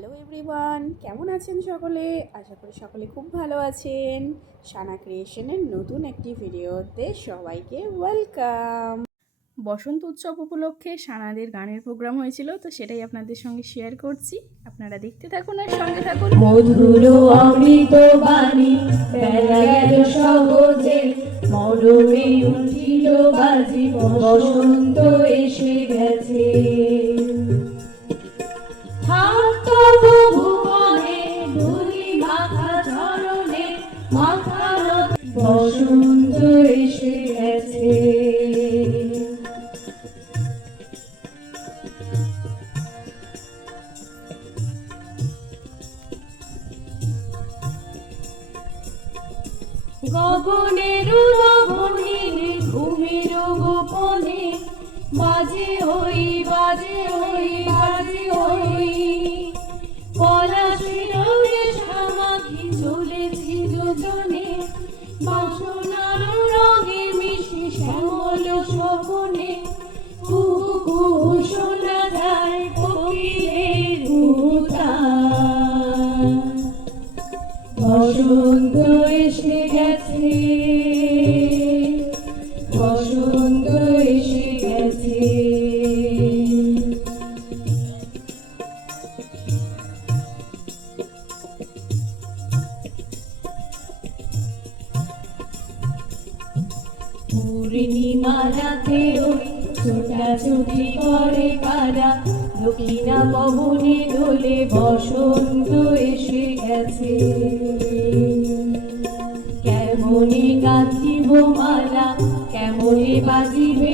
Hello everyone কেমন আছেন সকলে? আশা করি সকলে খুব ভালো আছেন। সানা ক্রিয়েশনের নতুন একটি ভিডিওতে সবাইকে ওয়েলকাম বসন্ত উৎসব উপলক্ষে সানাদের গানের প্রোগ্রাম হয়েছিল, তো সেটাই আপনাদের সঙ্গে শেয়ার করছি। আপনারা দেখতে থাকুন আর সঙ্গে থাকুন। মধুর অমৃত বাণী সহজে। মরমে উঠিল বাজি, বসন্ত এসে গেছে। এসে গেছে গগনের গগনীলে ঘুমের গোপনে, বাজে হই বাজে হই বাজে হই। পলাশির সমাধি চলেছি যোজনে বাসনার বসন্ত এসে গেছে বসন্ত এসে গেছে পূর্ণিমা রাতে ছোটাছুটি করে কারা দক্ষিণা পবনে দোলে বসন্ত এসে গেছে। গাঁথিব মালা কেমনে বাজিবে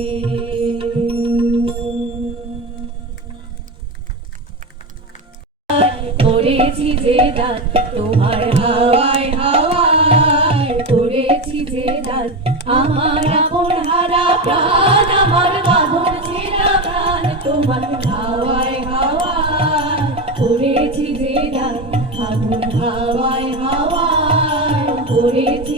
যে তোমার হাওয়ায় হাওয়ায় করেছি যে দান আমার আপন হারা প্রাণ, আমার বাঁধন ছেড়া প্রাণ, তোমার হাওয়ায় হাওয়ায় করেছি যে দান আগুন হাওয়ায় হাওয়ায় করেছি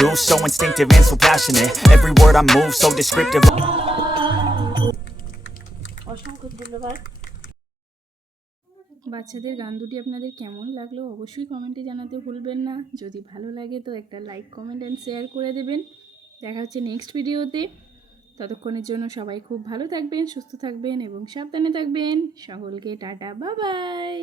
Do so instinctive and so passionate. Every word I move, so descriptive. অসংখ্য ধন্যবাদ বাচ্চাদের গান দুটি আপনাদের কেমন লাগল অবশ্যই কমেন্টে জানাতে ভুলবেন না। যদি ভালো লাগে তো একটা লাইক কমেন্ট অ্যান্ড শেয়ার করে দেবেন। দেখা হচ্ছে নেক্সট ভিডিওতে ততক্ষণের জন্য সবাই খুব ভালো থাকবেন, সুস্থ থাকবেন এবং সাবধানে থাকবেন। সকলকে টাটা বাবাই